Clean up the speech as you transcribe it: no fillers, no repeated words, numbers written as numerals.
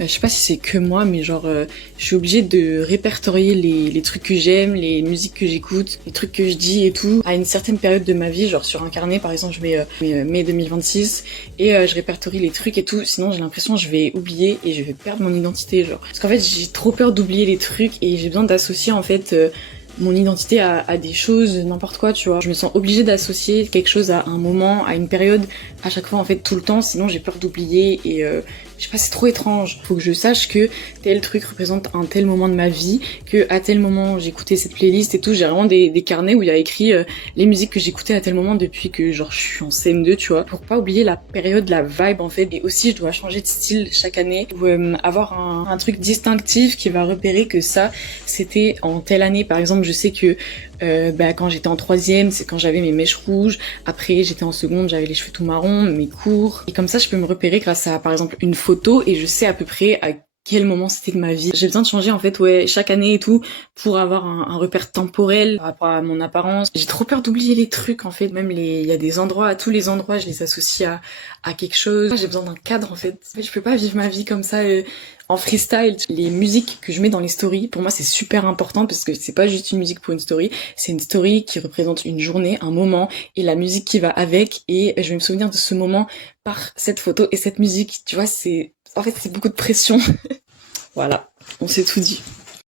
Je sais pas si c'est que moi, mais genre, je suis obligée de répertorier les trucs que j'aime, les musiques que j'écoute, les trucs que je dis et tout, à une certaine période de ma vie, genre sur un carnet, par exemple, je mets mai 2026, et je répertorie les trucs et tout, sinon j'ai l'impression que je vais oublier et je vais perdre mon identité, genre. Parce qu'en fait, j'ai trop peur d'oublier les trucs et j'ai besoin d'associer, en fait, mon identité à des choses, n'importe quoi, tu vois. Je me sens obligée d'associer quelque chose à un moment, à une période, à chaque fois, en fait, tout le temps, sinon j'ai peur d'oublier et je sais pas, c'est trop étrange. Faut que je sache que tel truc représente un tel moment de ma vie, que à tel moment j'écoutais cette playlist et tout. J'ai vraiment des carnets où il y a écrit les musiques que j'écoutais à tel moment depuis que genre je suis en CM2, tu vois. Pour pas oublier la période, la vibe en fait. Et aussi je dois changer de style chaque année ou avoir un truc distinctif qui va repérer que ça c'était en telle année. Par exemple, je sais que quand j'étais en troisième, c'est quand j'avais mes mèches rouges. Après, j'étais en seconde, j'avais les cheveux tout marrons, mes cours. Et comme ça, je peux me repérer grâce à, par exemple, une photo et je sais à peu près à quel moment c'était de ma vie. J'ai besoin de changer, en fait, ouais, chaque année et tout, pour avoir un repère temporel par rapport à mon apparence. J'ai trop peur d'oublier les trucs, en fait. Même il y a des endroits, à tous les endroits, je les associe à quelque chose. J'ai besoin d'un cadre, en fait. Je peux pas vivre ma vie comme ça, en freestyle. Les musiques que je mets dans les stories, pour moi, c'est super important parce que c'est pas juste une musique pour une story, c'est une story qui représente une journée, un moment, et la musique qui va avec, et je vais me souvenir de ce moment par cette photo et cette musique, tu vois, c'est beaucoup de pression. Voilà, on s'est tout dit.